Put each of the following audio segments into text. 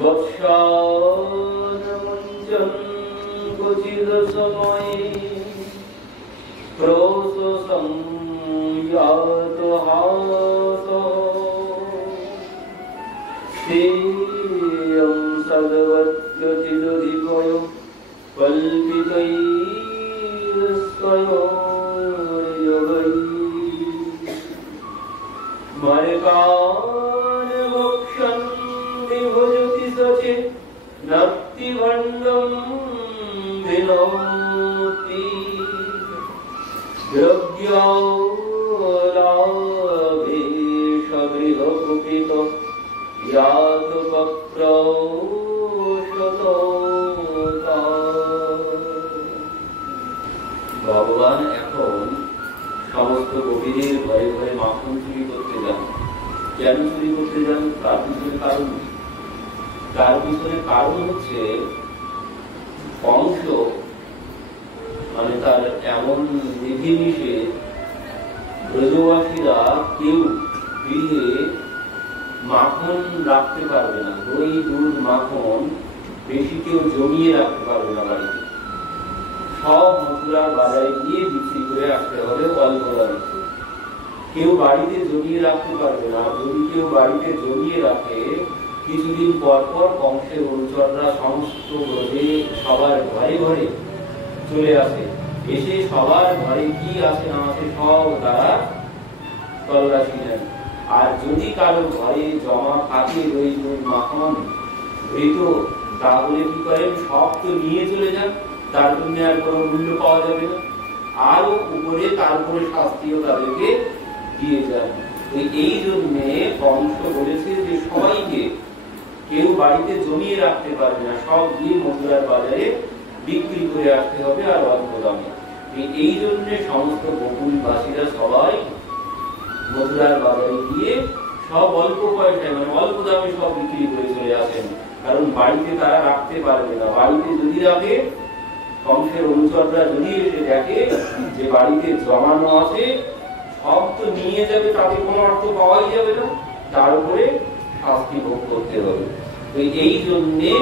বৎসানমঞ্চন ক্বচিদ সময়ে ক্রোশং ইয়াত হাসঃ শ্রেয়ং সদবত্যচিদধিপয় কল্পিতৈস্তয়োর্যগৈ মার্গান মোক্ষং বিভজতি সচেৎ নাস্তি ভণ্ডং বিনৌতি দ্রব্যলাভে সগৃহকুপিত ইয়াত বক্রৌষধতা। ভগবান এখন সমস্ত গোপীদের ঘরে ঘরে মাখন চুরি করতে যান। কেন চুরি করতে যান? তার পিছনে কারণ হচ্ছে কংস মানে তার এমন বিধিনিষেধ, ব্রজবাসীরা কেউ গৃহে মাখন রাখতে পারবে না, দই দুধ মাখন বেশি কেউ জমিয়ে রাখতে পারবে না বাড়িতে। সব মথুরার বাজারে গিয়ে বিক্রি করে আসতে হবে অল্প দামে। কেউ বাড়িতে জমিয়ে রাখতে পারবে না। যদি কেউ বাড়িতে জমিয়ে রাখে, কিছুদিন পর পর কংসের অনুচররা সমস্ত ব্রজে সবার ঘরে ঘরে চলে আসে, এসে সবার ঘরে কি আছে না আছে সব তারা তল্লাশি নেন। আর যদি কারো ঘরে জমা থাকে দই দুধ মাখন ঘৃত, তাহলে কি করেন? সব তো নিয়ে চলে যান, তার জন্য আর কোনো মূল্য পাওয়া যাবে না। আরো উপরে তারপরে শাস্তিও তাদেরকে দিয়ে যান। এই জন্যে কংস বলেছে যে সবাইকে, কেউ বাড়িতে জমিয়ে রাখতে পারবে না, সব গিয়ে মথুরার বাজারে বিক্রি করে আসতে হবে আর অল্প দামে। এই জন্য সমস্ত গোকুলবাসীরা সবাই মথুরার বাজারে গিয়ে সব অল্প পয়সায় মানে অল্প দামে সব বিক্রি করে চলে আসেন, কারণ বাড়িতে তারা রাখতে পারবে না। বাড়িতে যদি রাখে, কংসের অনুচররা যদি এসে দেখে যে বাড়িতে জমানো আছে, সব তো নিয়ে যাবে, তাতে কোনো অর্থ পাওয়াই যাবে না, তার উপরে শাস্তি ভোগ করতে হবে। তো এই জন্যে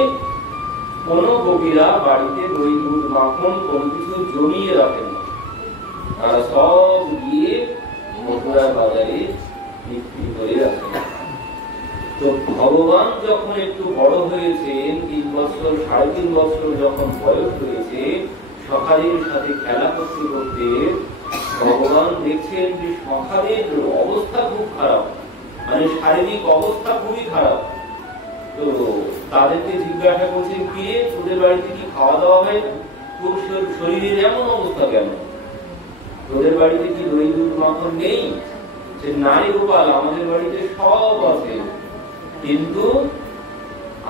কোন গোপীরা বাড়িতে দই দুধ মাখন কোন কিছু জমিয়ে রাখেন না, তারা সব গিয়ে মথুরার বাজারে বিক্রি করে রাখেন। তো ভগবান যখন একটু বড় হয়েছেন, 3 বছর 3.5 বছর যখন বয়স হয়েছে, সখাদের সাথে খেলা করতে করতে ভগবান দেখছেন যে সখাদের অবস্থা খুব খারাপ, মানে শারীরিক অবস্থা খুবই খারাপ। তো তাদেরকে জিজ্ঞাসা করছেন, কি রে, তোদের বাড়িতে কি খাওয়া দাওয়া হয় না? তোর শরীরের এমন অবস্থা কেন? তোদের বাড়িতে কি দই দুধ মাখন নেই? যে নাই গোপাল, আমাদের বাড়িতে সব আছে, কিন্তু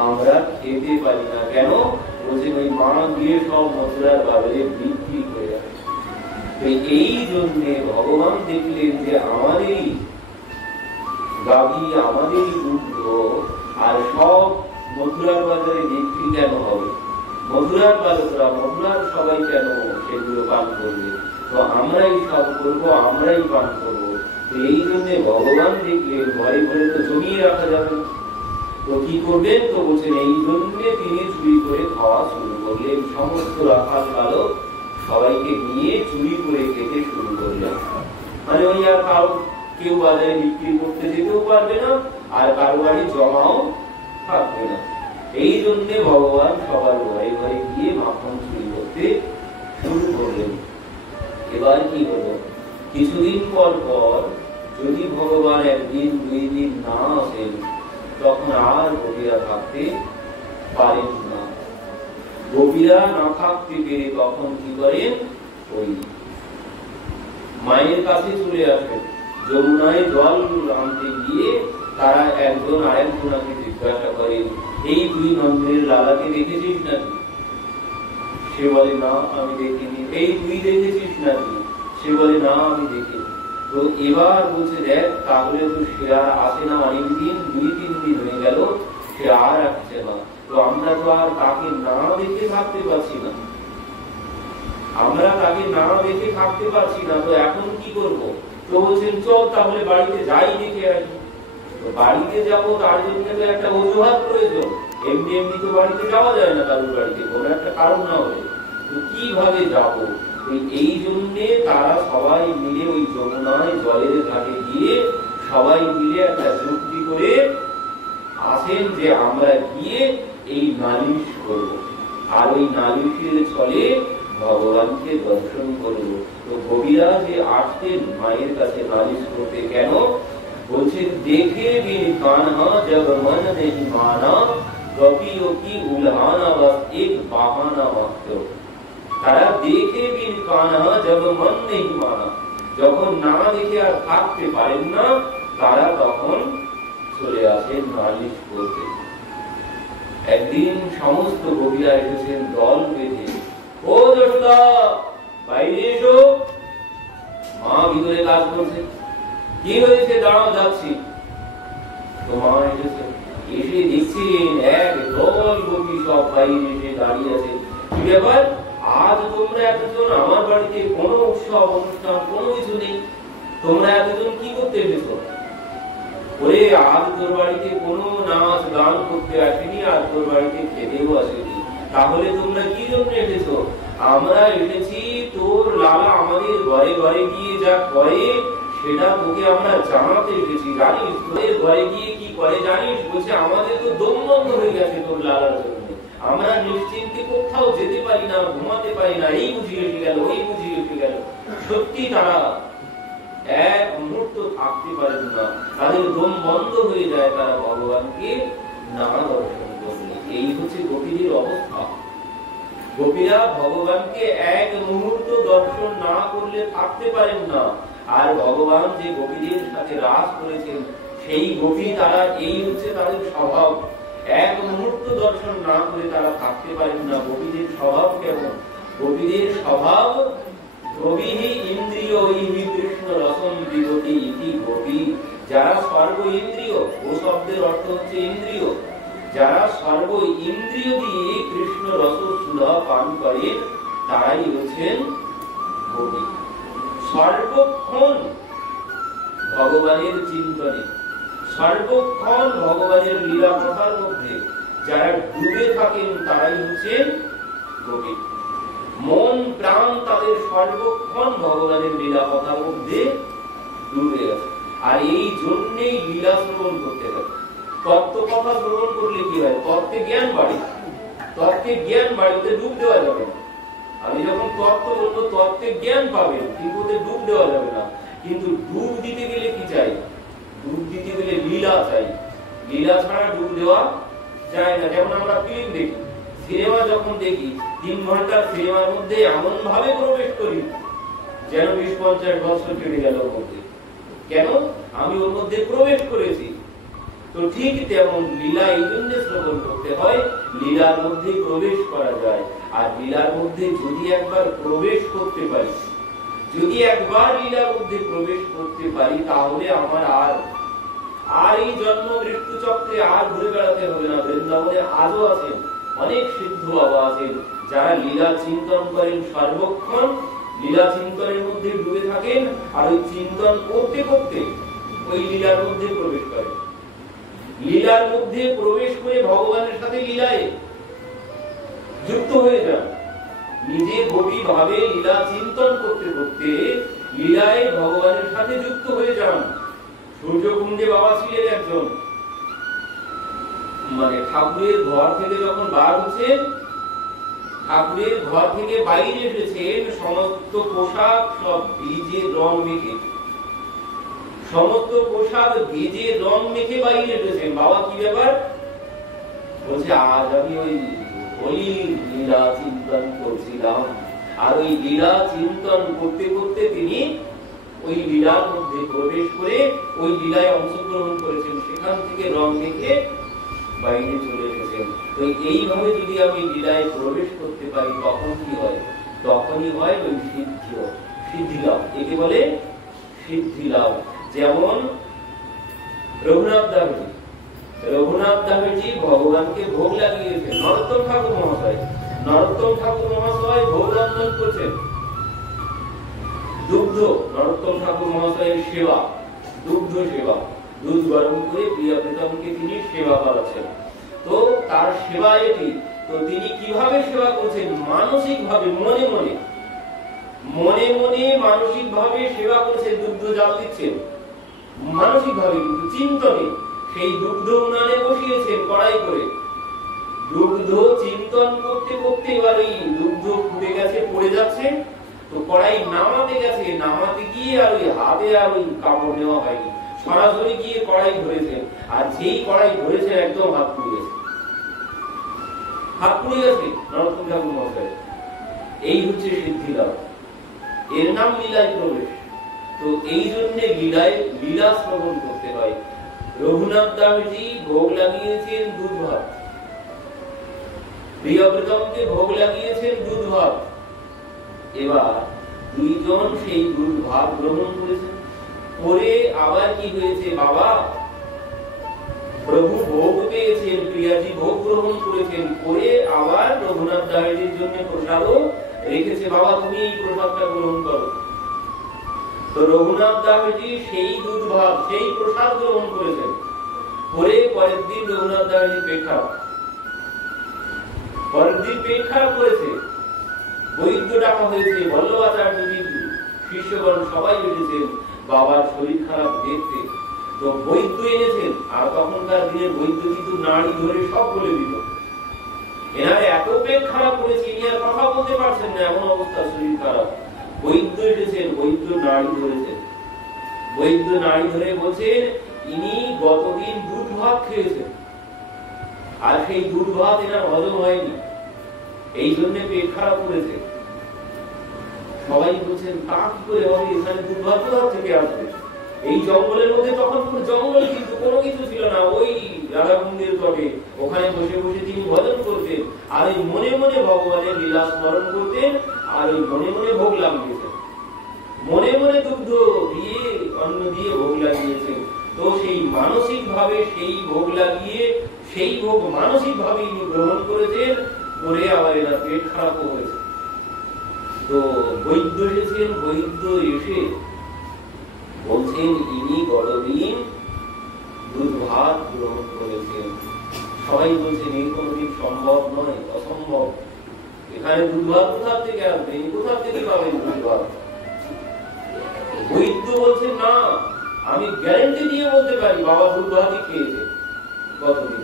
আমরা খেতে পারি না। কেন? বলছে ওই মা দিয়ে সব মথুরার বাজারে বিক্রি করে আসে। এই জন্যে ভগবান দেখলেন যে আমাদেরই গাভী, আমাদেরই দুগ্ধ আর সব মথুরার বাজারে বিক্রি কেন হবে? মথুরার বালকরা, মথুরার সবাই কেন সেগুলো পান করবে? তো আমরাই সব করবো, আমরাই পান করবো। তো এই জন্য ভগবান দেখলেন ঘরে ঘরে তো জমিয়ে রাখা যাবে না, তো কি করবেন? তো বলছেন এই জন্য তিনি চুরি করে খাওয়া শুরু করলেন। সমস্ত রাখাল বালক সবাইকে নিয়ে চুরি করে খেতে শুরু করলেন। মানে ওই আর কারো কেউ বাজারে বিক্রি করতে যেতেও পারবে না, আর কারো বাড়ি জমাও থাকবে না। এই জন্য ভগবান সবার ঘরে ঘরে গিয়ে মাখন চুরি করতে শুরু করলেন। এবার কি হলো? কিছুদিন পর পর যদি ভগবান একদিন 2 দিন না আসেন, তখন আর গোপীরা থাকতে পারেন না। গোপীরা না থাকতে পেরে তখন কি করেন? ওই মায়ের কাছে চলে আসেন। যমুনায় জল আনতে গিয়ে তারা একজন আরেকজনকে জিজ্ঞাসা করেন, এই তুই নন্দের লালাকে দেখেছিস নাকি? সে বলে না, আমি দেখিনি। এই তুই দেখেছিস নাকি? সে বলে না, আমি দেখিনি। তো এবার বলছে, দেখ তাহলে তো সে আর আসে না অনেকদিন, 2-3 দিন হয়ে গেল, সে আর আসছে না। তো আমরা তো আর তাকে না দেখে থাকতে পারছি না, আমরা তাকে না দেখে থাকতে পারছি না, তো এখন কি করব? তো বলছেন চল তাহলে বাড়িতে যাই, দেখে আসি। তো তো বাড়িতে যাবো তার জন্য তো একটা অজুহাত প্রয়োজন, এমনি এমনি তো বাড়িতে যাওয়া যায় না, কারোর বাড়িতে কোনো একটা কারণ না হলে। তো কিভাবে যাবো, এই জন্যে তারা সবাই মিলে ওই যমুনায় জলের ঘাটে গিয়ে সবাই মিলে একটা যুক্তি করে আসেন যে আমরা গিয়ে এই নালিশ করব, আর ওই নালিশের ছলে ভগবানকে দর্শন করব। তো কবিরা যে আসতেন মায়ের কাছে নালিশ করতে, কেন বলছেন দেখে বিন কানহা জব মন নেহি মানা কপিও কি উলহানা বাস এক বাহানা মাত্র। তারা দেখে বিন কানহা জব মন নেহি মানা, যখন না দেখে আর থাকতে পারেন না তারা তখন চলে আসেন নালিশ করতে। একদিন সমস্ত কবিরা এসেছেন দল বেঁধে, ও যশোদা বাইরে এসো, মা ভিতরে কাজ করছে, কি হয়েছে দাঁড়াও যাচ্ছি। তো মা এসেছে, এসে দেখছেন এক দল গোপী সব বাইরে এসে দাঁড়িয়ে আছে। কি ব্যাপার, আজ তোমরা এতজন আমার বাড়িতে কোনো উৎসব অনুষ্ঠান কোনো কিছু নেই, তোমরা এতজন কি করতে এসেছো? ওরে আজ তোর বাড়িতে কোনো নাচ গান করতে আসেনি, আর তোর বাড়িতে খেতেও আসেনি, তাহলে তোমরা কি জন্য এসেছো? আমরা এসেছি তোর লালা আমাদের ঘরে ঘরে গিয়ে যা করে সেটা তোকে আমরা জানাতে এসেছি। জানিস তোদের ঘরে গিয়ে কি করে জানিস? বলছে আমাদের তো দম বন্ধ হয়ে গেছে তোর লালার জন্য, আমরা নিশ্চিন্তে কোথাও যেতে পারি না, ঘুমাতে পারি না, এই বুঝি এসে গেল ওই বুঝি এসে গেল। সত্যি তারা এক মুহূর্ত থাকতে পারেন না, তাদের দম বন্ধ হয়ে যায় তারা ভগবানকে না দর্শন করলে। এই হচ্ছে গোপীদের অবস্থা। গোপীরা ভগবানকে এক মুহূর্ত দর্শন না করলে থাকতে পারেন না। আর ভগবান যে গোপীদের সাথে রাস করেছেন সেই গোপী তারা, এই হচ্ছে তাদের স্বভাব। এক মুহূর্ত দর্শন না করে তারা থাকতে পারেন না। গোপীদের স্বভাব কেমন? গোপীদের স্বভাব প্রবিহি ইন্দ্রিয় ইহি কৃষ্ণ রসম বিগতি ইতি গোপী। যারা সর্ব ইন্দ্রিয়, ও শব্দের অর্থ হচ্ছে ইন্দ্রিয়, যারা সর্ব ইন্দ্রিয় দিয়ে কৃষ্ণ রস সুধা পান করেন তারাই হচ্ছেন গোপী। সর্বক্ষণ ভগবানের চিন্তনে, সর্বক্ষণ ভগবানের লীলা কথার মধ্যে যারা ডুবে থাকেন তারাই হচ্ছেন গোপী। মন প্রাণ তাদের সর্বক্ষণ ভগবানের লীলা কথার মধ্যে ডুবে আছে। আর এই জন্যই লীলা শ্রবণ করতে হবে। তত্ত্ব কথা শ্রবণ করলে কি হয়? তত্ত্বে জ্ঞান বাড়ে, তত্ত্বে জ্ঞান বাড়ে, ওতে ডুব দেওয়া যাবে না। আমি যখন তত্ত্ব বলবো তত্ত্বে জ্ঞান পাবেন, কিন্তু ওতে ডুব দেওয়া যাবে না। কিন্তু ডুব দিতে গেলে কি চাই? ডুব দিতে গেলে লীলা চাই, লীলা ছাড়া ডুব দেওয়া যায় না। যেমন আমরা ফিল্ম দেখি, সিনেমা যখন দেখি 3 ঘন্টার সিনেমার মধ্যে এমন ভাবে প্রবেশ করি যেন 20-50 বছর কেটে গেল ওর মধ্যে। কেন? আমি ওর মধ্যে প্রবেশ করেছি। তো ঠিক তেমন লীলা এই জন্য শ্রবণ করতে হয়, লীলার মধ্যে প্রবেশ করা যায়। আর লীলার মধ্যে যদি একবার প্রবেশ করতে পারি, যদি একবার লীলার মধ্যে প্রবেশ করতে পারি, তাহলে আমার আর এই জন্ম মৃত্যু চক্রে আর ঘুরে বেড়াতে হবে না। বৃন্দাবনে আজও আছেন অনেক সিদ্ধ বাবা আছেন যারা লীলা চিন্তন করেন, সর্বক্ষণ লীলা চিন্তনের মধ্যে ডুবে থাকেন, আর ওই চিন্তন করতে করতে ওই লীলার মধ্যে প্রবেশ করেন। লীলার মধ্যে প্রবেশ করে ভগবানের সাথে লীলায় যুক্ত হয়ে যান। নিজে গভীর ভাবে লীলা চিন্তন করতে করতে লীলায় ভগবানের সাথে যুক্ত হয়ে যান। সূর্যকুণ্ডে বাবা ছিলেন একজন, মানে ঠাকুরের ঘর থেকে যখন বার হচ্ছেন, ঠাকুরের ঘর থেকে বাইরে এসেছেন, সমস্ত পোশাক সব ভিজে রং মেখে, সমস্ত পোশাক ভিজে রং মেখে বাইরে এসেছেন। বাবা কি ব্যাপার? বলছে আজ আমি ওই হোলির লীলা চিন্তন করছিলাম। আর ওই লীলা চিন্তন করতে করতে তিনি ওই লীলার মধ্যে প্রবেশ করে ওই লীলায় অংশগ্রহণ করেছেন, সেখান থেকে রং মেখে বাইরে চলে এসেছেন। তো এইভাবে যদি আমি লীলায় প্রবেশ করতে পারি তখন কি হয়? তখনই হয় ওই সিদ্ধি লাভ। একে বলে সিদ্ধি লাভ। যেমন রঘুনাথ দাসজি ভগবানকে ভোগ লাগিয়েছেন। নরোত্তম ঠাকুর মহাশয় ভোগ রন্ধন করছেন, দুগ্ধ, নরোত্তম ঠাকুর মহাশয়ের সেবা, দুগ্ধ সেবা। দুধ গরম করে প্রিয় প্রীতমকে তিনি সেবা করাচ্ছেন। তো তার সেবা এটি। তো তিনি কিভাবে সেবা করছেন? মানসিক ভাবে, মনে মনে মানসিক ভাবে সেবা করছেন, দুগ্ধ জাল দিচ্ছেন মানসিক ভাবে, কিন্তু চিন্তনে সেই দুগ্ধ উনানে বসিয়েছেন কড়াই করে। দুগ্ধ চিন্তন করতে করতে এবার ওই দুগ্ধ ফুটে গেছে, পড়ে যাচ্ছে। তো কড়াই নামাতে গেছে, নামাতে গিয়ে আর ওই হাতে আর ওই কাপড় নেওয়া হয়নি, সরাসরি গিয়ে কড়াই ধরেছেন। আর যেই কড়াই ধরেছেন একদম হাত পুড়ে গেছে, হাত পুড়ে গেছে নরোত্তম ঠাকুর মহাশয়। এই হচ্ছে সিদ্ধি লাভ, এর নাম লীলায় প্রবেশ। তো এই জন্য লীলা শ্রবণ করতে হয়। রঘুনাথ দাসজি ভোগ লাগিয়েছেন দুধ ভাত, প্রিয় প্রীতমকে ভোগ লাগিয়েছেন দুধ ভাত। এবার দুইজন সেই দুধ ভাত গ্রহণ করেছেন। পরে আবার কি হয়েছে? বাবা প্রভু ভোগ পেয়েছেন, প্রিয়াজি ভোগ গ্রহণ করেছেন, পরে আবার রঘুনাথ দাসজির জন্য প্রসাদও রেখেছে, বাবা তুমি এই প্রসাদটা গ্রহণ করো। তো রঘুনাথ দাসজি সেই দুধ ভাত, সেই প্রসাদ গ্রহণ করেছেন। পরে পরের দিন রঘুনাথ দাসজি পেট খারাপ, পরের দিন পেট খারাপ করেছে। বৈদ্য ডাকা হয়েছে, বল্লভাচার্যজি শিষ্যগণ সবাই এসেছেন বাবার শরীর খারাপ দেখতে। তো বৈদ্য এনেছেন, আর তখনকার দিনে বৈদ্য কিন্তু নাড়ি ধরে সব বলে দিত। এনার এত পেট খারাপ করেছে, ইনি আর কথা বলতে পারছেন না, এমন অবস্থা, শরীর খারাপ। বৈদ্য এসেছেন, বৈদ্য নাড়ি ধরেছেন। বৈদ্য নাড়ি ধরে বলছেন ইনি গতদিন দুধ ভাত খেয়েছেন, আর সেই দুধ ভাত এনার হজম হয়নি, এই জন্য পেট খারাপ করেছে। সবাই বলছেন তা কি করে হবে, এখানে দুধ ভাত কোথা থেকে আসবে? এই জঙ্গলের মধ্যে, তখন কোনো জঙ্গল কিন্তু কোনো কিছু ছিল না, ওই রাধাকুণ্ডের তটে ওখানে বসে বসে তিনি ভজন করতেন, আর ওই মনে মনে ভগবানের লীলা স্মরণ করতেন, আর ওই মনে মনে ভোগ লাগিয়েছেন, মনে মনে দুগ্ধ দিয়ে অন্ন দিয়ে ভোগ লাগিয়েছেন। তো সেই মানসিক ভাবে সেই ভোগ লাগিয়ে, সেই ভোগ মানসিক ভাবে ইনি গ্রহণ করেছেন। পরে আবার এনার পেট খারাপ হয়েছে। তো বৈদ্য এসেছেন, বৈদ্য এসে বলছেন ইনি গতদিন দুধ ভাত গ্রহণ করেছেন। সবাই বলছেন এই কোনদিন সম্ভব নয়, অসম্ভব, এখানে দুধ ভাত কোথা থেকে আসবে, কোথা থেকে পাবেন দুধ ভাত? বৈদ্য বলছেন না, আমি গ্যারেন্টি দিয়ে বলতে পারি বাবা দুধ ভাতই খেয়েছে গতদিন।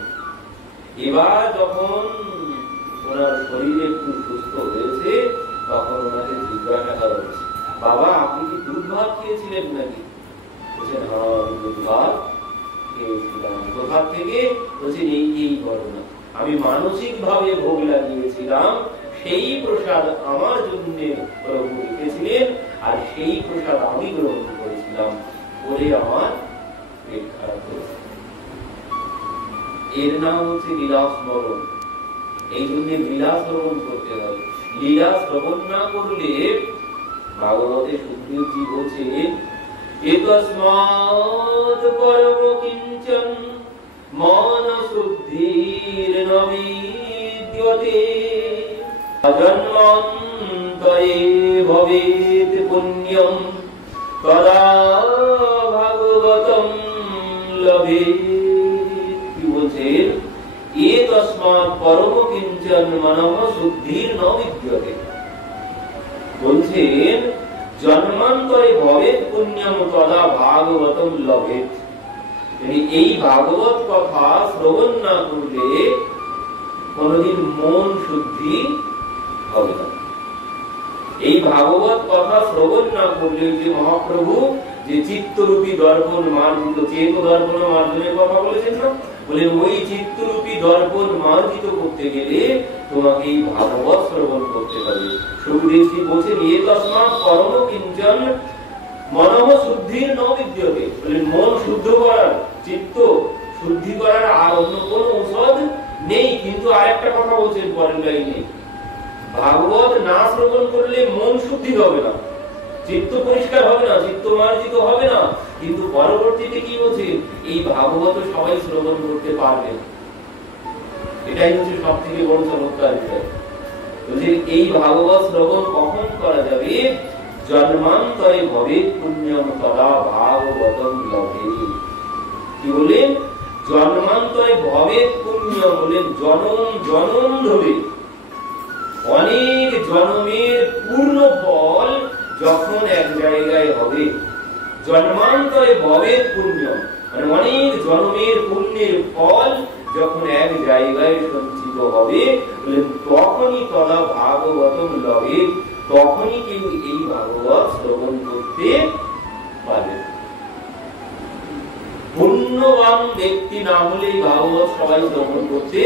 এবার যখন ওনার শরীর একটু সুস্থ হয়েছে, তখন ওনাকে জিজ্ঞাসা করা হচ্ছে, বাবা আপনি কি দুধ ভাত খেয়েছিলেন নাকি? বলছেন হ্যাঁ আমি দুধ ভাত খেয়েছিলাম। কোথা থেকে? বলছেন এই ঘটনা, আমি মানসিক ভাবে ভোগ লাগিয়েছিলাম, সেই প্রসাদ আমার জন্য প্রভু রেখেছিলেন, আর সেই প্রসাদ আমি গ্রহণ করেছিলাম, পরে আমার পেট খারাপ হয়েছে। এর নাম হচ্ছে লীলা স্মরণ। এই জন্য লীলা শ্রবণ করতে হবে। লীলা শ্রবণ না করলে, ভাগবতে সুখদেবজি বলছেন এতস্মাৎ পরম কিঞ্চন মন শুদ্ধির নবিদ্যতে জন্মান্তরে ভবেৎ পুণ্যম তদা ভাগবতম লভেৎ। কি বলছেন? এতস্মাৎ পরম কিঞ্চন মনঃ শুদ্ধির নবিদ্যতে। বলছেন জন্মান্তরে ভবেৎ পুণ্যম তদা ভাগবতম লভেৎ। এই ভাগবত কথা শ্রবণ না করলে কোনদিন মন শুদ্ধি হবে না। এই ভাগবত কথা শ্রবণ না করলে, যে মহাপ্রভু যে চিত্তরূপী দর্পণ মার্জিত, চেত দর্পণ মার্জনের কথা বলেছেন না, বলে ওই চিত্তরূপী দর্পণ মার্জিত করতে গেলে তোমাকে এই ভাগবত শ্রবণ করতে হবে। সুখদেবজি বলছেন এ তস্মাৎ পরম কিঞ্চন মনঃ শুদ্ধির নবিদ্যতে। বলে মন শুদ্ধ করার, চিত্ত শুদ্ধি করার আর অন্য কোন ঔষধ নেই। কিন্তু আরেকটা কথা বলছেন পরের লাইনে, ভাগবত না শ্রবণ করলে মন শুদ্ধি হবে না, চিত্ত পরিষ্কার হবে না, চিত্ত মার্জিত হবে না। কিন্তু পরবর্তীতে কি বলছে, এই ভাগবত সবাই শ্রবণ করতে পারবে। এটাই হচ্ছে সব থেকে বড় চমৎকার বিষয়। বলছে এই ভাগবত শ্রবণ কখন করা যাবে? জন্মান্তরে ভবেৎ পুণ্যম তদা ভাগবতম লভেৎ। কি বললেন? জন্মান্তরে ভবের পুণ্য, বললেন জনম জনম ধরে অনেক জন্মের পূর্ণ ফল যখন এক জায়গায় হবে। জন্মান্তরে ভবের পুণ্য মানে অনেক জন্মের পুণ্যের ফল যখন এক জায়গায় সঞ্চিত হবে, তখনই তদা ভাগবতম লবে, তখনই কেউ এই ভাগবত শ্রবণ করতে পারবে। পুণ্যবান ব্যক্তি না হলে এই ভাগবত সবাই শ্রবণ করতে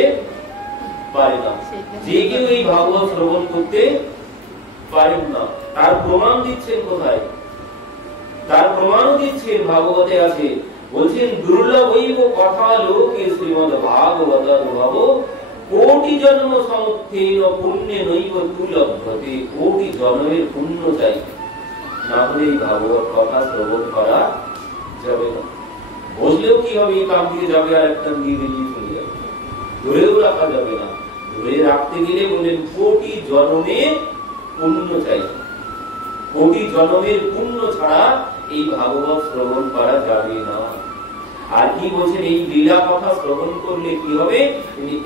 পারে না। যে কেউ এই ভাগবত শ্রবণ করতে পারেন না, তার প্রমাণ দিচ্ছেন কোথায়? তার প্রমাণ দিচ্ছেন ভাগবতে আছে, বলছেন দুর্লভৈব কথা লোকে শ্রীমদ ভাগবত ভাব কোটি জন্ম সমুত্থেন পুণ্যে নৈব তুলভ্যতে। কোটি জন্মের পুণ্য চাই, না হলে এই ভাগবত কথা শ্রবণ করা যাবে না। বসলেও কি হবে, এই কাম দিয়ে যাবে আর একটা দিয়ে বেরিয়ে চলে যাবে, ধরেও রাখা যাবে না। ধরে রাখতে গেলে বললেন কোটি জন্মের পুণ্য চাই, কোটি জন্মের পুণ্য ছাড়া এই ভাগবত শ্রবণ করা যাবে না। আর কি বলছেন? এই লীলা কথা শ্রবণ করলে কি হবে?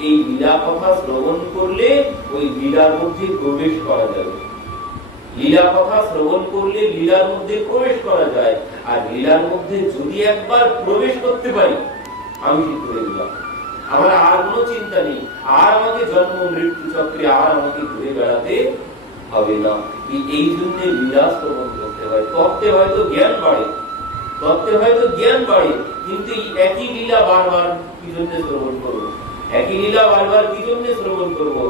এই লীলা কথা শ্রবণ করলে ওই লীলার মধ্যে প্রবেশ করা যাবে। লীলা কথা শ্রবণ করলে লীলার মধ্যে প্রবেশ করা যায়। আর লীলার মধ্যে যদি একবার প্রবেশ করতে পারি, আমি সিদ্ধ হয়ে গেলাম, আমার আর কোনো চিন্তা নেই, আর আমাকে জন্ম মৃত্যু চক্রে আর আমাকে ঘুরে বেড়াতে হবে না। এই জন্য লীলা শ্রবণ করতে হয়। তত্ত্বে হয়তো জ্ঞান বাড়ে, তত্ত্বে হয়তো জ্ঞান বাড়ে, কিন্তু একই লীলা বারবার কি জন্য শ্রবণ করবো? একই লীলা বারবার কি জন্য শ্রবণ করবো?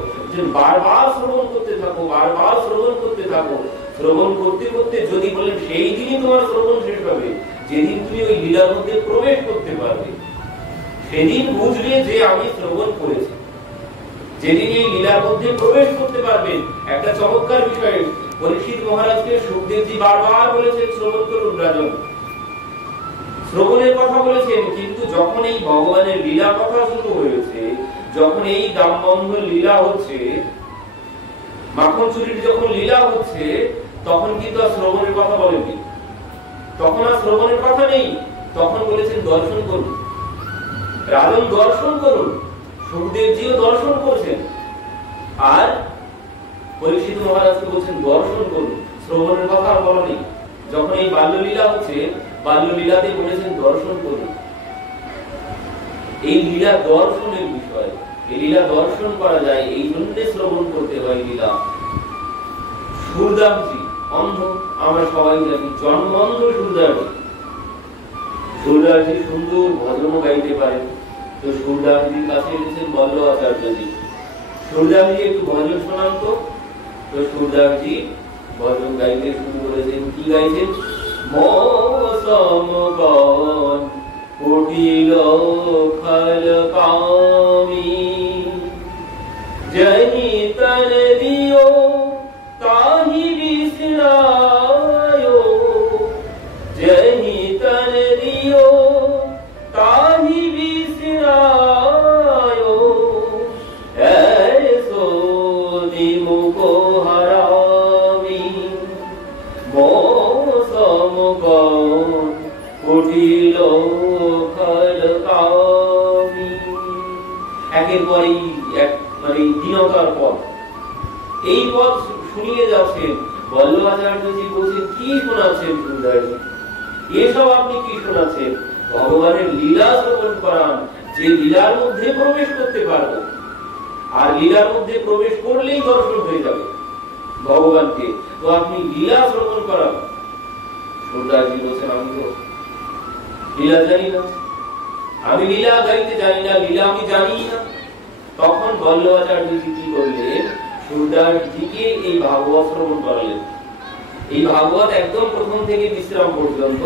বারবার শ্রবণ করতে থাকো, বারবার শ্রবণ করতে থাকো। শ্রবণ করতে করতে যদি বলেন সেই দিনই তোমার শ্রবণ শেষ হবে, যেদিন তুমি ওই লীলার মধ্যে প্রবেশ করতে পারবে, সেদিন বুঝবে যে আমি শ্রবণ করেছি। যেদিন এই লীলার মধ্যে প্রবেশ করতে পারবেন, একটা চমৎকার বিষয় পরীক্ষিত মহারাজকে সুখদেবজি বারবার বলেছেন শ্রবণ করুন রাজন, শ্রবণের কথা বলেছেন, কিন্তু যখন এই ভগবানের লীলা কথা শুরু হয়েছে, যখন এই দামবন্ধ লীলা হচ্ছে, মাখন চুরির যখন লীলা হচ্ছে, তখন কিন্তু আর শ্রবণের কথা বলেননি, তখন আর শ্রবণের কথা নেই, তখন বলেছেন দর্শন করুন, রাজন দর্শন করুন। সুখদেবজিও দর্শন করছেন, আর পরীক্ষিত মহারাজকে বলছেন দর্শন করুন, শ্রবণের কথা আর বলা নেই। যখন এই বাল্যলীলা হচ্ছে, বাল্যলীলাতে বলেছেন দর্শন করুন। এই লীলা দর্শনের বিষয়, এই লীলা দর্শন করা যায়, এই জন্য শ্রবণ করতে হয় লীলা। সুরদাসজি অন্ধ, আমরা সবাই জানি, জন্ম অন্ধ সুরদাসজি। সুরদাসজি সুন্দর ভজনও গাইতে পারেন, তো সুরদাসজির কাছে এসেছেন বল্লভাচার্যজি, সুরদাসজি একটু ভজন শোনান তো। তো সুরদাসজি ভজন গাইতে শুরু করেছেন। কি গাইছেন? মৌসমগণ কুটিল ফল পামি, জনি তর দিও তাহি বিসরায়, জনি তর দিও তাহি বিসরায়, ऐसो दिमुको हरामी, মৌসমগণ কুটিল ফল পামি। একের পর এক মানে দীনতার পথ, এই পথ শুনিয়ে যাচ্ছেন। বল্লভাচার্যজি বলছেন কি শোনাচ্ছেন সুন্দরজি, এসব আপনি কি শোনাচ্ছেন? ভগবানের লীলা শ্রবণ করান, যে লীলার মধ্যে প্রবেশ করতে পারবো, আর লীলার মধ্যে প্রবেশ করলেই দর্শন হয়ে যাবে ভগবানকে, তো আপনি লীলা শ্রবণ করান। সুরদাসজি বলছেন আমি তো লীলা জানি না, আমি লীলা গাইতে জানি না, লীলা আমি জানি না। তখন বল্লভাচার্যজি কি করলেন? সুরদাসজিকে এই ভাগবত শ্রবণ করালেন। এই ভাগবত একদম প্রথম থেকে বিশ্রাম পর্যন্ত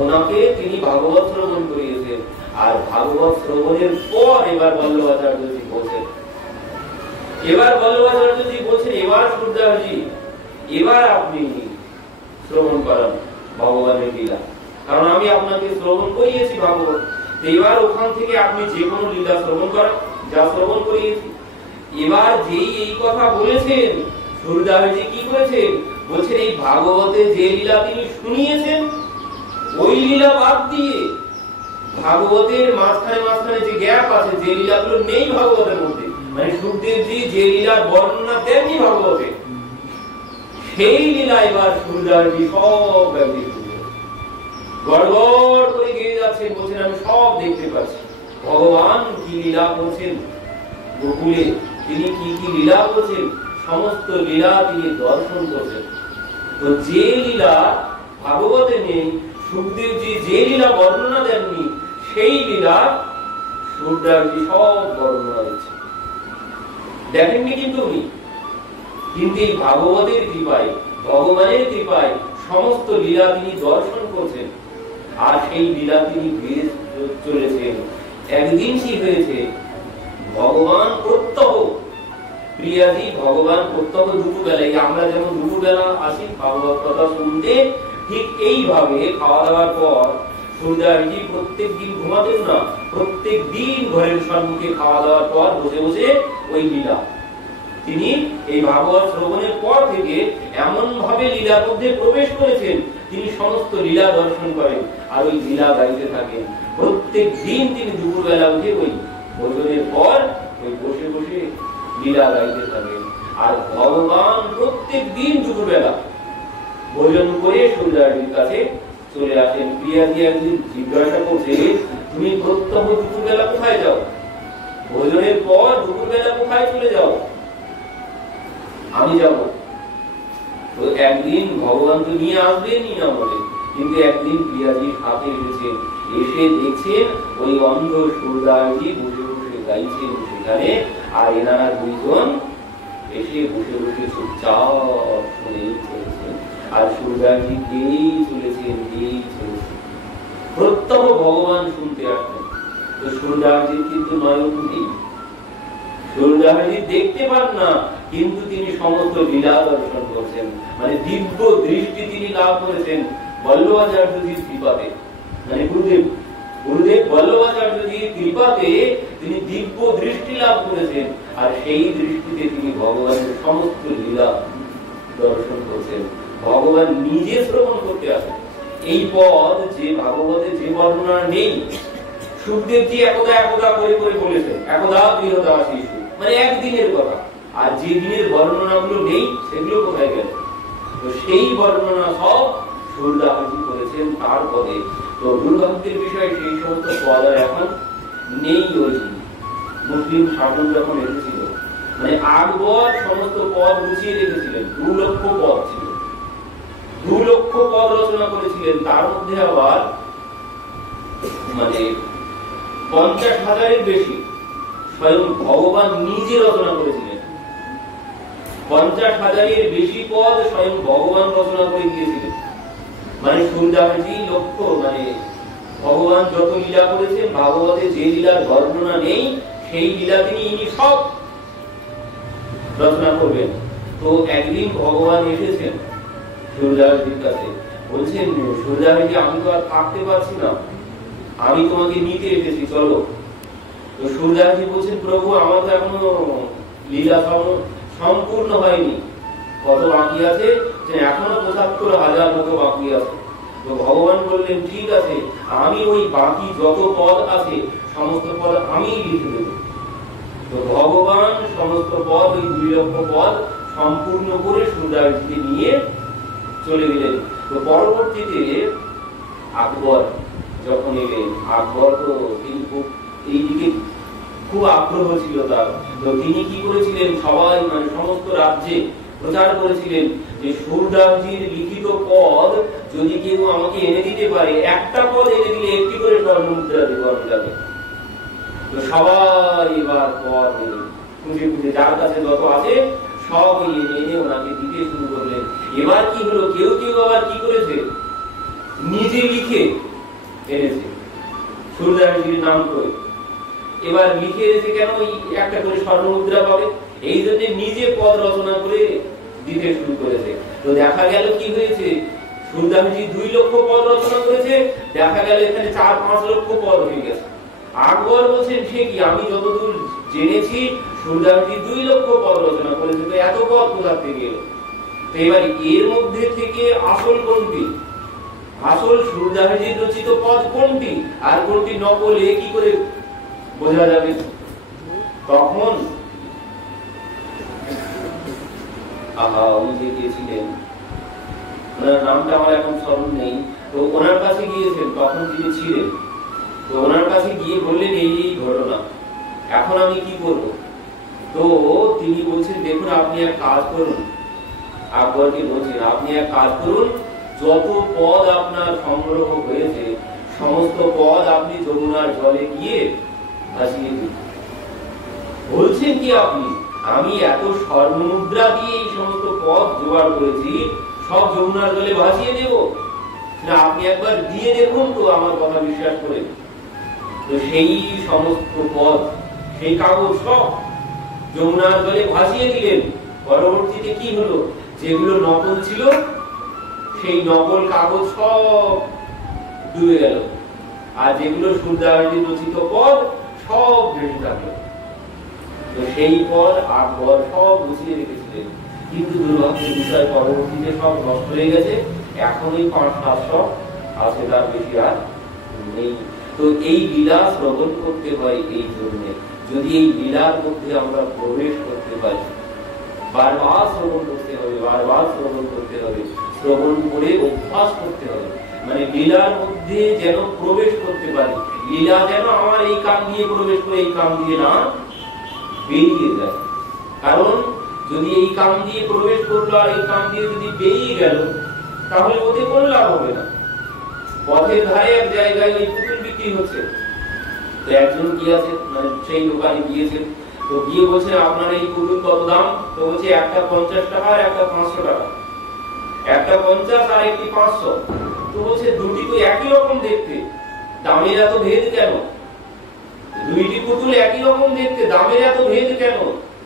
ওনাকে তিনি ভাগবত শ্রবণ করিয়েছেন। আর ভাগবত শ্রবণের পর এবার বল্লভাচার্যজি বলছেন, এবার বল্লভাচার্যজি বলছেন, এবার সুরদাসজি এবার আপনি শ্রবণ করান ভগবানের লীলা, কারণ আমি আপনাকে শ্রবণ করিয়েছি ভাগবত, এবার ওখান থেকে আপনি যে কোনো লীলা শ্রবণ করান, যা শ্রবণ করিয়েছি। এবার যেই এই কথা বলেছেন, সুরদাসজি কি করেছেন? বলছেন এই ভাগবতে যে লীলা তিনি শুনিয়েছেন, ওই লীলা বাদ দিয়ে ভাগবতের মাঝখানে মাঝখানে যে গ্যাপ আছে, যে লীলাগুলো নেই ভাগবতের মধ্যে, মানে সুখদেবজি যে লীলার বর্ণনা দেননি ভাগবতে, সেই লীলা এবার সুরদাসজি সব একদিন গড়গড় করে গেয়ে যাচ্ছেন, বলছেন আমি সব দেখতে পাচ্ছি ভগবান কি লীলা করছেন গোকুলে, তিনি কি কি লীলা করছেন, সমস্ত লীলা তিনি দর্শন করছেন। তো যে লীলা ভাগবতে নেই, সুখদেবজি যে লীলা বর্ণনা দেননি, সেই লীলা সুরদাসজি সব বর্ণনা দিচ্ছেন। দেখেননি কিন্তু উনি, কিন্তু এই ভাগবতের কৃপায়, ভগবানের কৃপায় সমস্ত লীলা তিনি দর্শন করছেন, আর সেই লীলা তিনি গেয়ে চলেছেন। একদিন কি হয়েছে, ভগবান প্রত্যহ, প্রিয়াজি ভগবান প্রত্যহ দুপুরবেলায়, আমরা যেমন দুপুরবেলা আসি ভাগবত কথা শুনতে, ঠিক এইভাবে খাওয়া দাওয়ার পর সুরদাসজি প্রত্যেক দিন ঘুমাতেন না, প্রত্যেক দিন ঘরের সম্মুখে খাওয়া দাওয়ার পর বসে বসে ওই লীলা তিনি এই ভাগবত শ্রবণের পর থেকে এমন ভাবে লীলার মধ্যে প্রবেশ করেছেন, তিনি সমস্ত লীলা দর্শন করেন আর ওই লীলা গাইতে থাকেন। প্রত্যেক দিন তিনি দুপুরবেলা উঠে ওই ভোজনের পর ওই বসে বসে লীলা গাইতে থাকেন। আর ভগবান প্রত্যেক দিন দুপুরবেলা ভোজন করে সুরদাসজির কাছে চলে আসেন। প্রিয়াজি একদিন জিজ্ঞাসা করছে, তুমি প্রত্যহ দুপুরবেলা কোথায় যাও, ভোজনের পর দুপুরবেলা কোথায় চলে যাও? আমি যাব। তো একদিন ভগবান তো নিয়ে আসবেনই না বলে, কিন্তু একদিন প্রিয়াজির হাতে এসেছেন, এসে দেখছেন ওই অন্ধ সুরদাসজি বসে বসে গাইছেন সেখানে, আর এনারা দুইজন এসে বসে বসে চুপচাপ শুনেই চলেছেন, আর সুরদাসজি গেয়েই চলেছেন, গেয়েই চলেছেন। প্রত্যহ ভগবান শুনতে আসেন। তো সুরদাসজির কিন্তু নয়ন নেই, সুরদাসজি দেখতে পান না, কিন্তু তিনি সমস্ত লীলা দর্শন করছেন, মানে দিব্য দৃষ্টি তিনি লাভ করেছেন বল্লভাচার্যজির কৃপাতে, মানে গুরুদেব বল্লভাচার্যজির কৃপাতে তিনি দিব্য দৃষ্টি লাভ করেছেন, আর সেই দৃষ্টিতে তিনি ভগবানের সমস্ত লীলা দর্শন করছেন। ভগবান নিজে শ্রবণ করতে আসেন। এই পদ যে ভাগবতে যে বর্ণনা নেই, সুখদেবজি একদা একদা করে করে বলেছেন, একদা গৃহদা শিশু, মানে একদিনের কথা, আর যে দিনের বর্ণনাগুলো নেই সেগুলো কোথায় গেল? তো সেই বর্ণনা সব সুরদাসজি করেছেন তার পদে। তো দুর্ভাগ্যের বিষয় সেই সমস্ত পদ আর এখন নেই। ওই মুসলিম শাসন যখন এসেছিল, মানে আকবর সমস্ত পদ গুছিয়ে রেখেছিলেন, 2 লক্ষ পদ ছিল, 2 লক্ষ পদ রচনা করেছিলেন। তার মধ্যে আবার মানে 50,000-এর বেশি স্বয়ং ভগবান নিজে রচনা করেছিলেন। 50,000-এর বেশি পদ স্বয়ং ভগবান রচনা করে দিয়েছিলেন। মানে সুরদাসজি লক্ষ্য, মানে ভগবান যত লীলা করেছেন, ভাগবতে যে লীলার বর্ণনা নেই সেই লীলা তিনি সব রচনা করবেন। তো একদিন ভগবান এসেছেন সুরদাসজির কাছে, বলছেন, সুরদাসজি আমি তো আর থাকতে পারছি না, আমি তোমাকে নিতে এসেছি, চলো। তো সুরদাসজি বলছেন, প্রভু আমার তো এখনো লীলা সম্পূর্ণ হয়নি, কত বাকি আছে, এখনো ৭৫,০০০ মতো বাকি আছে। তো ভগবান বললেন, ঠিক আছে, আমি ওই বাকি যত পদ আছে সমস্ত পদ আমি লিখে দেব। তো ভগবান সমস্ত পদ, ওই 2 লক্ষ পদ সম্পূর্ণ করে সুরদাসজিকে নিয়ে চলে গেলেন। তো পরবর্তীতে আকবর যখন এলেন, আকবর তো তিনি খুব এইদিকে খুব আগ্রহ ছিল তার। তো তিনি কি করেছিলেন, সবাই মানে সমস্ত রাজ্যে প্রচার করেছিলেন যে সুরদাসজির লিখিত পদ যদি কেউ আমাকে এনে দিতে পারে, একটা পদ এনে দিলে 1টি করে স্বর্ণমুদ্রা দেব আমি তাকে। তো সবাই এবার পদ খুঁজে খুঁজে যার কাছে যত আছে সব এনে ওনাকে দিতে শুরু করলেন। এবার কি হলো, কেউ কেউ আবার কি করেছে, নিজে লিখে এনেছে সুরদাসজির নাম করে। এবার লিখে এনেছে কেন, ওই একটা করে স্বর্ণমুদ্রা পাবে, এই জন্য নিজে পদ রচনা করে দিতে শুরু করেছে। তো দেখা গেল কি হয়েছে, সুরদাসজি 2 লক্ষ পদ রচনা করেছে, দেখা গেল এখানে 4-5 লক্ষ পদ হয়ে গেছে। আকবর বলছেন, সে কি, আমি যতদূর জেনেছি সুরদাসজি 2 লক্ষ পদ রচনা করেছে, তো এত পদ কোথা থেকে এলো? তো এবার এর মধ্যে থেকে আসল কোনটি, আসল সূর্যদাসজির রচিত পদ কোনটি আর কোনটি নকল, এ কি করে বোঝা যাবে? তখন উনি যে গিয়েছিলেন, ওনার নামটা আমার এখন স্মরণ নেই, তো ওনার কাছে গিয়েছেন, তখন তিনি ছিলেন, তো ওনার কাছে গিয়ে বললেন এই এই ঘটনা, এখন আমি কি করব? তো তিনি বলছেন দেখুন আপনি এক কাজ করুন, আকবরকে বলছেন আপনি এক কাজ করুন, যত পদ আপনার সংগ্রহ হয়েছে সমস্ত পদ আপনি যমুনার জলে গিয়ে ভাসিয়ে দিন। বলছেন কি আপনি, আমি এত স্বর্ণ মুদ্রা দিয়ে এই সমস্ত পদ জোগাড় করেছি, সব যমুনার জলে ভাসিয়ে দেব? না, আপনি একবার দিয়ে দেখুন তো আমার কথা বিশ্বাস করে। তো সেই সমস্ত পদ, সেই কাগজ সব যমুনার জলে ভাসিয়ে দিলেন। পরবর্তীতে কি হলো, যেগুলো নকল ছিল সেই নকল কাগজ সব ডুবে গেল, আর যেগুলো সূর্যদাসজির রচিত পদ সব ভেসে থাকলো। তো সেই পদ আকবর সব গুছিয়ে রেখেছিলেন, কিন্তু দুর্ভাগ্যের বিষয় পরবর্তীতে সব নষ্ট হয়ে গেছে, এখনই ৫-৭০০ আছে, তার বেশি আর নেই। তো এই লীলা শ্রবণ করতে হয় এই জন্য, যদি এই লীলার মধ্যে আমরা প্রবেশ করতে পারি, বারবার শ্রবণ করতে হবে, বারবার শ্রবণ করতে হবে, শ্রবণ করে অভ্যাস করতে হবে, মানে লীলার মধ্যে যেন প্রবেশ করতে পারি, লীলা যেন আমার এই কান দিয়ে প্রবেশ করে এই কান দিয়ে না বেরিয়ে যায়। কারণ যদি এই কান দিয়ে প্রবেশ করলো আর এই কান দিয়ে যদি বেরিয়ে গেল, তাহলে ওতে কোন লাভ হবে না। পথের ধারে এক জায়গায় ওই পুতুল বিক্রি হচ্ছে, তো একজন কি আছে, মানে সেই দোকানে গিয়েছেন, তো গিয়ে বলছে আপনার এই পুতুল কত দাম? তো বলছে একটা ৫০ টাকা আর একটা ৫০০ টাকা, একটা ৫০ আর একটি ৫০০। তো বলছে দুটি তো একই রকম দেখতে, দামের এত ভেদ কেন? দুইটি পুতুল একই রকম দেখতে, দামের এত ভেদ কেন?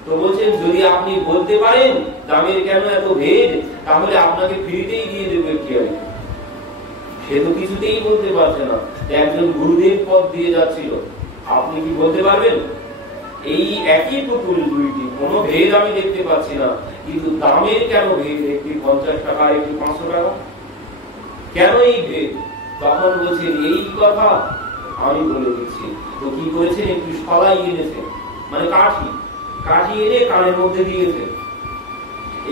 তো বলছেন যদি আপনি বলতে পারেন দামের কেন এত ভেদ, তাহলে আপনাকে ফ্রিতেই দিয়ে দেবে কি হবে। সে তো কিছুতেই বলতে পারছে না। একজন গুরুদেব পদ দিয়ে যাচ্ছিল, আপনি কি বলতে পারবেন এই একই পুতুল দুইটি, কোনো ভেদ আমি দেখতে পাচ্ছি না, কিন্তু দামের কেন ভেদ, একটি ৫০ টাকা একটি ৫০০ টাকা, কেন এই ভেদ? তখন বলছেন এই কথা আমি বলে দিচ্ছি। তো কি করেছেন, একটু সলাই এনেছেন, মানে কাঠি এনে কানের মধ্যে দিয়েছেন,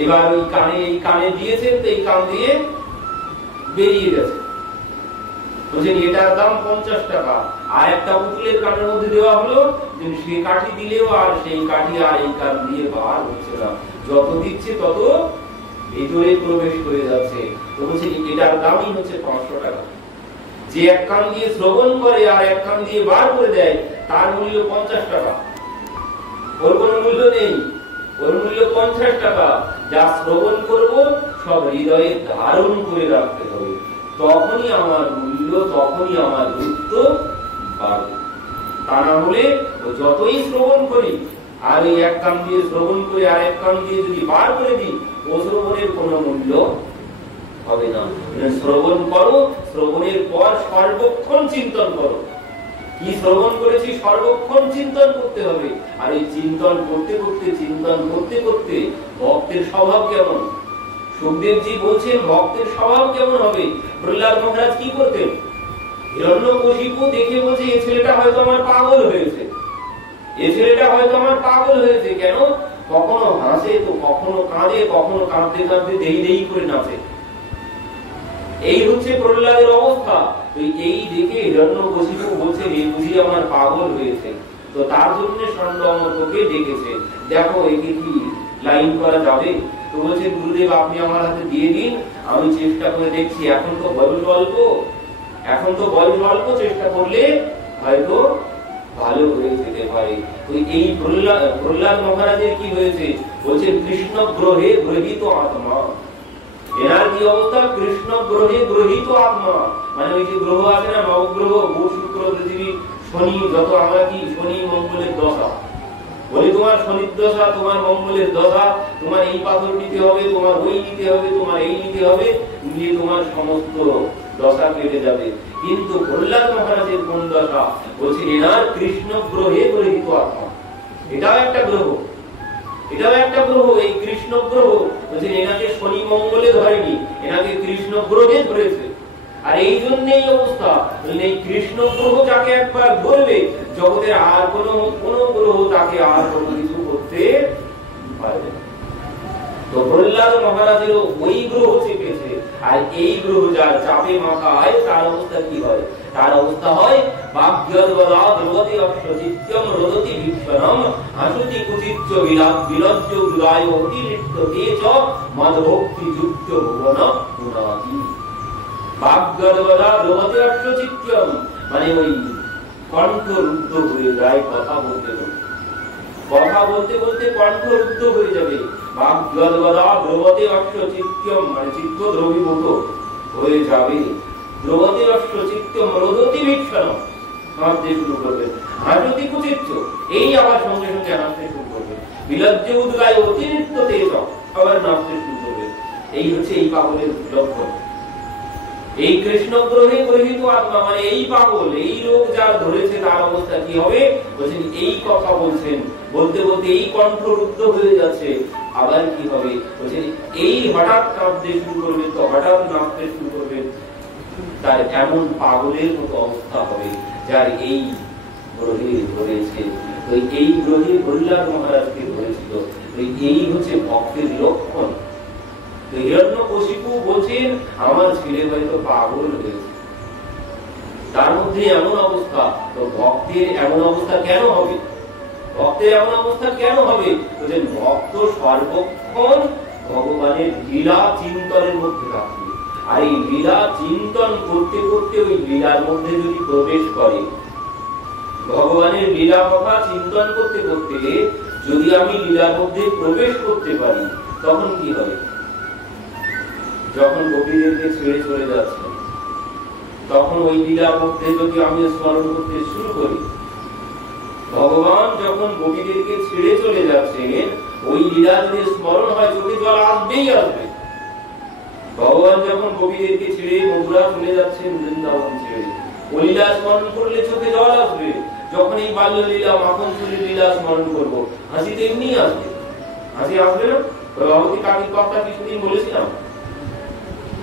এবার ওই কানে দিয়েছেন, তো এই কান দিয়ে বেরিয়ে গেছে। বলছেন এটার দাম ৫০ টাকা, আর একটা পুতুলের কানের মধ্যে দেওয়া হলো, সে কাঠি দিলেও আর সেই কাঠি আর এই কান দিয়ে বার হচ্ছে না, যত দিচ্ছে তত ভিতরে প্রবেশ করে যাচ্ছে। তো বলছে এটার দামই হচ্ছে ৫০০ টাকা। যে এক কান দিয়ে শ্রবণ করে আর এক কান দিয়ে বার করে দেয়, তার মূল্য ৫০ টাকা, ওর কোনো মূল্য নেই, ওর মূল্য ৫০ টাকা। যা শ্রবণ করব সব হৃদয়ে ধারণ করে রাখতে হবে, তখনই আমার মূল্য, তখনই আমার গুরুত্ব বাড়বে। তা না হলে যতই শ্রবণ করি, আর এই এক কান দিয়ে শ্রবণ করে আর এক কান দিয়ে যদি বার করে দিই, ও শ্রবণের কোনো মূল্য হবে না। শ্রবণ করো, শ্রবণের পর সর্বক্ষণ চিন্তন করো, কি শ্রবণ করেছি সর্বক্ষণ চিন্তন করতে হবে। আর এই চিন্তন করতে করতে ভক্তের স্বভাব কেমন, সুখদেবজি বলছেন ভক্তের স্বভাব কেমন হবে। প্রহ্লাদ মহারাজ কি করতেন, হিরণ্যকশিপু দেখে বলছে এই ছেলেটা হয়তো আমার পাগল হয়েছে, এই ছেলেটা হয়তো আমার পাগল হয়েছে। কেন? কখনো হাসে তো কখনো কাঁদে, কখনো কাঁদতে কাঁদতে দেই করে নাচে। এই হচ্ছে প্রহ্লাদের অবস্থা। এই দেখে হিরণ্যকশিপু বলছে এই বুঝি আমার পাগল হয়েছে। তো তার জন্য ষণ্ড অমরকে ডেকেছে, দেখো একে কি লাইন করা যাবে। তো বলছে গুরুদেব আপনি আমার হাতে দিয়ে দিন, আমি চেষ্টা করে দেখছি। এখন তো বয়স অল্প, চেষ্টা করলে হয়তো ভালো হয়ে যেতে পারে। তো এই প্রহ্লাদ মহারাজের কি হয়েছে, বলছে কৃষ্ণ গ্রহে গ্রহিত আত্মা। এনার কি অবস্থা, কৃষ্ণ গ্রহে গ্রহিত আত্মা, মানে ওই যে গ্রহ আছে না, নবগ্রহ, বুধ শুক্র পৃথিবী শনি, যত আমরা কি শনি মঙ্গলের দশা বলি, তোমার শনির দশা, তোমার মঙ্গলের দশা, তোমার এই পাথর নিতে হবে, তোমার ওই নিতে হবে, তোমার এই নিতে হবে, নিয়ে তোমার সমস্ত দশা কেটে যাবে। কিন্তু প্রহ্লাদ মহারাজের কোন দশা, বলছে এনার কৃষ্ণ গ্রহে গ্রহিত আত্মা। এটাও একটা গ্রহ, এই কৃষ্ণ গ্রহ। বলছে এনাকে শনি মঙ্গলে ধরেনি, এনাকে কৃষ্ণ গ্রহে ধরেছে। আর এই জন্যই অবস্থা, এই কৃষ্ণ গ্রহ যাকে একবার ধরবে, জগতের আর কোনো গ্রহ তাকে আর কোনো কিছু করতে পারবে না। তো প্রহ্লাদ মহারাজেরও ওই গ্রহ চেপেছে, আর এই গ্রহ যার চাপে মাথায়, তার অবস্থা কি হয়? তার অবস্থা হয় বাগ্যদ্বদা দ্রবতি অশ্বচিত্যম রোদতি ভীষণম হাসুতি কুচিচ্চ বিলজ্জ উদায় অতিরিক্ত তেজ মদভক্তি যুক্ত ভুবন পুনাতি। বাগ্যদ্বদা দ্রবতি অশ্বচিত্যম মানে ওই কণ্ঠ রুদ্ধ হয়ে যায় কথা বলতে বলতে, কথা বলতে বলতে কণ্ঠ রুদ্ধ হয়ে যাবে। বাগ্যদ্বদা দ্রবতি অশ্বচিত্যম মানে চিত্ত দ্রবীভূত হয়ে যাবে। দ্রবতি অশ্বচিত্যম রোদতি ভীষণম হাসতে শুরু করবে, হাসুতি কুচিচ্চ এই আবার সঙ্গে সঙ্গে হাসতে শুরু করবে, বিলজ্জ উদ্গায় অতিরিক্ত তেজ আবার নাচতে শুরু করবে। এই হচ্ছে এই পাগলের লক্ষণ। এই কৃষ্ণ গ্রহে গ্রহীত আত্মা মানে এই পাগল, এই রোগ যার ধরেছে তার অবস্থা কি হবে? বলছেন এই কথা বলছেন, বলতে বলতে এই কণ্ঠ রুদ্ধ হয়ে যাচ্ছে, আবার কি হবে? বলছেন এই হঠাৎ কাঁপতে শুরু করবে, তো হঠাৎ নাচতে শুরু করবে। তার এমন পাগলের মতো অবস্থা হবে যার এই গ্রহে ধরেছে। এই গ্রহে প্রহ্লাদ মহারাজকে ধরেছিল। এই হচ্ছে ভক্তের লক্ষণ। হিরণ্যকশিপু বলছেন আমার ছেলে হয়তো পাগল হয়েছে, তার মধ্যে এমন অবস্থা। তো ভক্তের এমন অবস্থা কেন হবে? ভক্তের এমন অবস্থা কেন হবে? বলছেন ভক্ত সর্বক্ষণ ভগবানের লীলা চিন্তনের মধ্যে থাকবে। আর এই লীলা চিন্তন করতে করতে ওই লীলার মধ্যে যদি প্রবেশ করে, ভগবানের লীলা কথা চিন্তন করতে করতে যদি আমি লীলার মধ্যে প্রবেশ করতে পারি, তখন কি হবে? যখন গোপীদেরকে ছেড়ে চলে যাচ্ছে, তখন ওই লীলার মধ্যে যদি আমি স্মরণ করতে শুরু করি, ভগবান যখন গোপীদেরকে ছেড়ে চলে যাচ্ছে, ওই লীলা যদি স্মরণ হয়, চোখে জল আসবেই আসবে। ভগবান যখন গোপীদেরকে ছেড়ে মথুরা চলে যাচ্ছেন, বৃন্দাবন ছেড়ে, ওই লীলা স্মরণ করলে চোখে জল আসবে। যখন এই বাল্য লীলা মাখন চুরির লীলা স্মরণ করবো, হাসি তো এমনি আসবে। হাসি আসবে না? প্রভাবতী কাকির কথা কিছুদিন বলেছিলাম,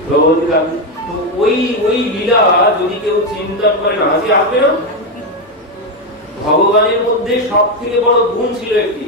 প্রভাবতী কাকি। তো ওই লীলা যদি কেউ চিন্তন করে না, হাসি আসবে না? ভগবানের মধ্যে সব থেকে বড় গুণ ছিল একটি,